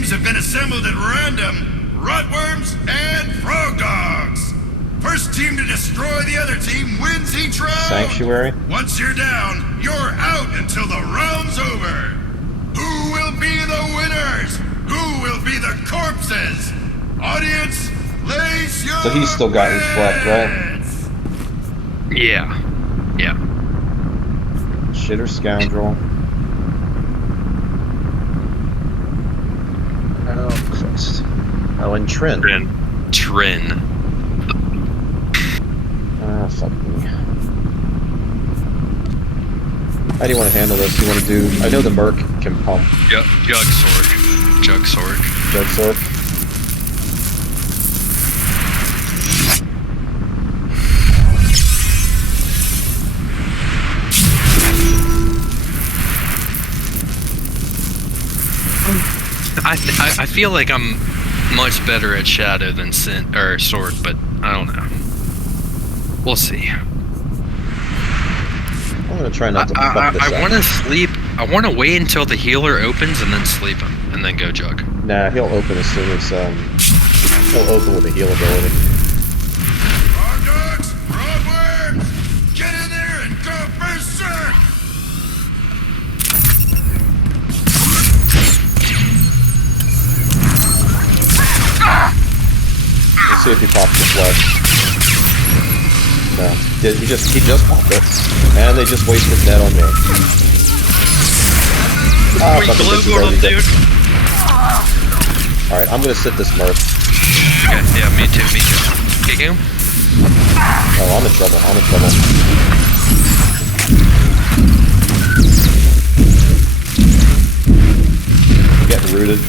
teams have been assembled at random. Rotworms and frog dogs. First team to destroy the other team wins each round. Sanctuary. Once you're down, you're out until the round's over. Who will be the winners? Who will be the corpses? Audience, lace your So he's still got reflect, right? Yeah. Yeah. Shitter scoundrel. Oh, Christ. Oh, and Trin. Trin. Ah, fuck me. How do you want to handle this? You want to do... I know the Merc can pump. Yep. Jug Sork. Jug Sork. Jug Sork. I feel like I'm much better at Shadow than Sword, but I don't know. We'll see. I'm gonna try not to fuck this up. I want to sleep. I want to wait until the healer opens and then sleep him, and then go Jug. Nah, he'll open as soon as he'll open with a heal ability. Frog dogs, rotworms, get in there and go berserk! Let's see if he pops the flesh. No, he just popped it, and they just wasted net on me. Ah, fucking this is already dead. All right, I'm gonna sit this Merc. Okay, yeah, me too. Kicking him? Oh, I'm in trouble. I'm in trouble. Getting rooted.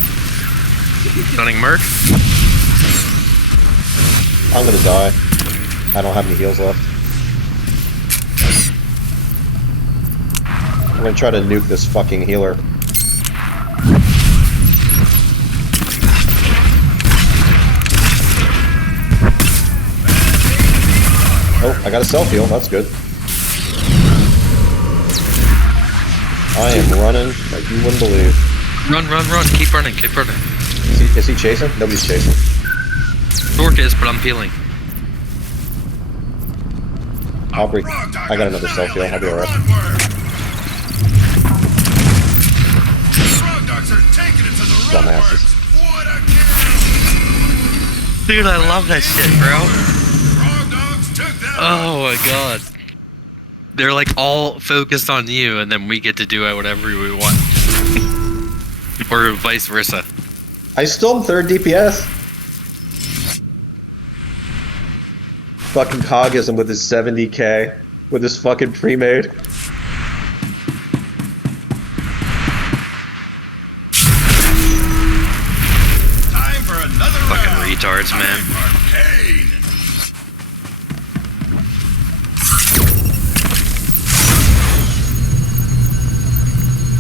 Stunning Merc. I'm gonna die. I don't have any heals left. I'm gonna try to nuke this fucking healer. Oh, I got a self-heal, that's good. I am running like you wouldn't believe. Run, keep running. Is he chasing? Nobody's chasing. Dork is, but I'm peeling. I got another self-heal, I'll be alright. Dumbasses. Dude, I love that shit, bro. Oh my god. They're like all focused on you, and then we get to do whatever we want. Or vice versa. I still am 3rd DPS. Fucking Cogism with his 70k. With his fucking pre-made. Time for another fucking round. retards, man.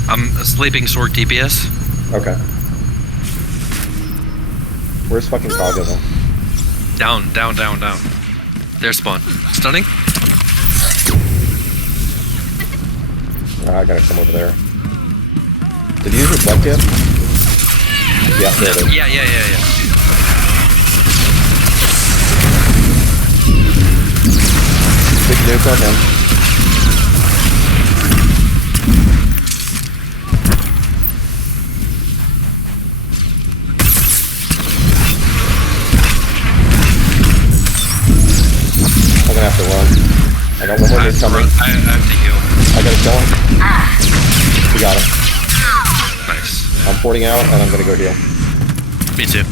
I'm a sleeping Sword DPS. Okay. Where's fucking Cogism? Down. There's spawn. Stunning? Oh, I gotta come over there. Did you use reflect yet? Yeah, there it is. Yeah. Big nuke on him. I'm gonna have to run. I got one more nuke coming. I have to heal. I gotta kill him. We got him. Nice. I'm porting out and I'm gonna go heal. Me too.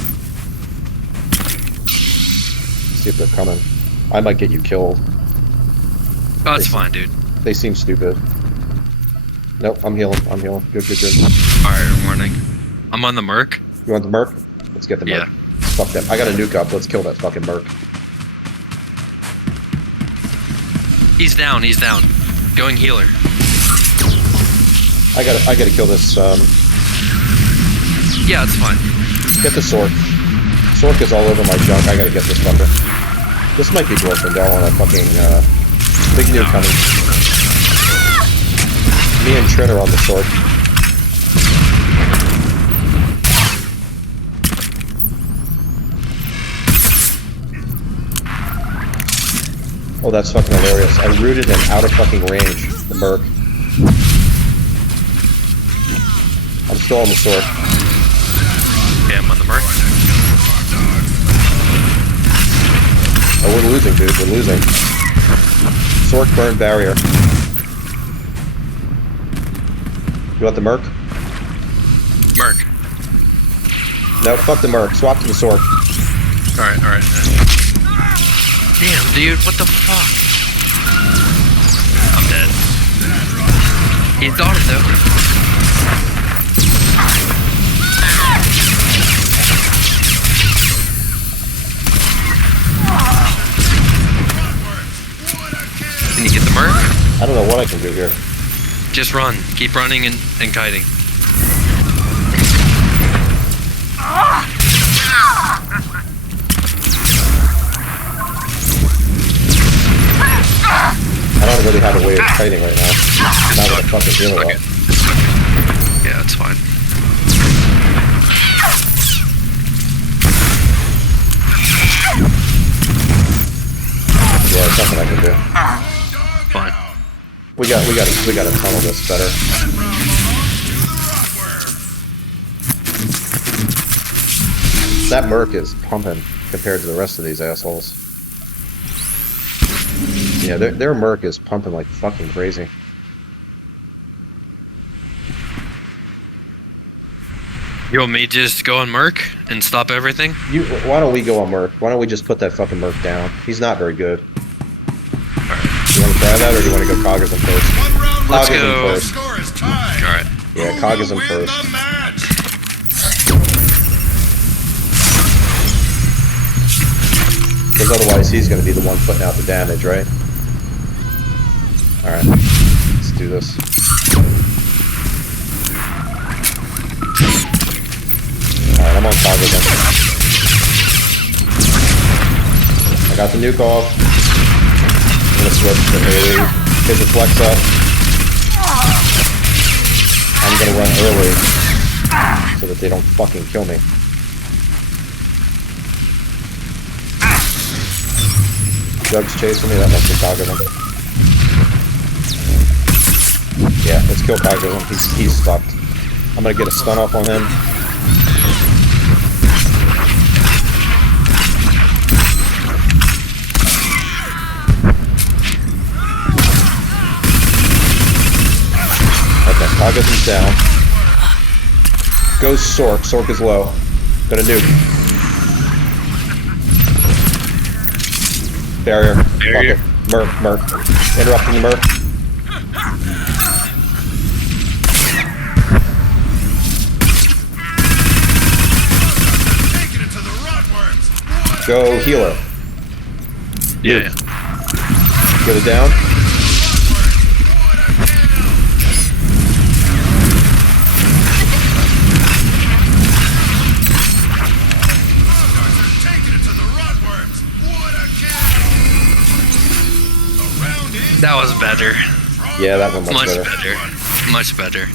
See if they're coming. I might get you killed. Oh, it's fine, dude. They seem stupid. Nope, I'm healing. Good. Alright, I'm running. I'm on the Merc. You want the Merc? Let's get the Merc. Yeah. Fuck them. I got a nuke up. Let's kill that fucking Merc. He's down. Going healer. I gotta kill this, Yeah, it's fine. Get the Sork. Sork is all over my junk. I gotta get this fucker. This might be Glorfindel on a fucking, big nuke coming. Me and Trin are on the Sork. Oh, that's fucking hilarious. I rooted him out of fucking range, the merc. I'm still on the sword. Yeah, I'm on the mark. Oh, we're losing, dude. We're losing. Sork burn barrier. You want the merc? Merc. No, fuck the merc. Swap to the sword. Alright, alright. Damn, dude, what the fuck? I'm dead. He thought it though. Can you get the merc? I don't know what I can do here. Just run. Keep running and kiting. I don't really have a way of kiting right now. Not what I'm fucking feeling about. Yeah, it's fine. Yeah, there's nothing I can do. Fine. We gotta tunnel this better. That merc is pumping compared to the rest of these assholes. Yeah, their merc is pumping like fucking crazy. You want me to just go on merc and stop everything? Why don't we go on merc? Why don't we just put that fucking merc down? He's not very good. Alright. You want to try that, or do you want to go Cognizant first? Let's Cognizant go. first. Score is tied. Alright. Yeah, Who Cognizant will win first. the match? Because otherwise he's going to be the one putting out the damage, right? Alright, let's do this. Alright, I'm on Cognizant. I got the nuke off. I'm going to switch to AoE. His reflex up. I'm going to run early so that they don't fucking kill me. Jug's chasing me, that must be Cognizant. Yeah, let's kill Cognizant. He's fucked. I'm gonna get a stun off on him. Okay, Cognizant's down. Goes Sork. Sork is low. Gonna nuke. Barrier. Barrier. Fuck it. Merc. Interrupting the merc. Taking it to the rotworms. Go healer. Yeah. Get it down. Taking it to the rotworms. What a kill! The round is That was better. Yeah, that one much Much better. better. Much better.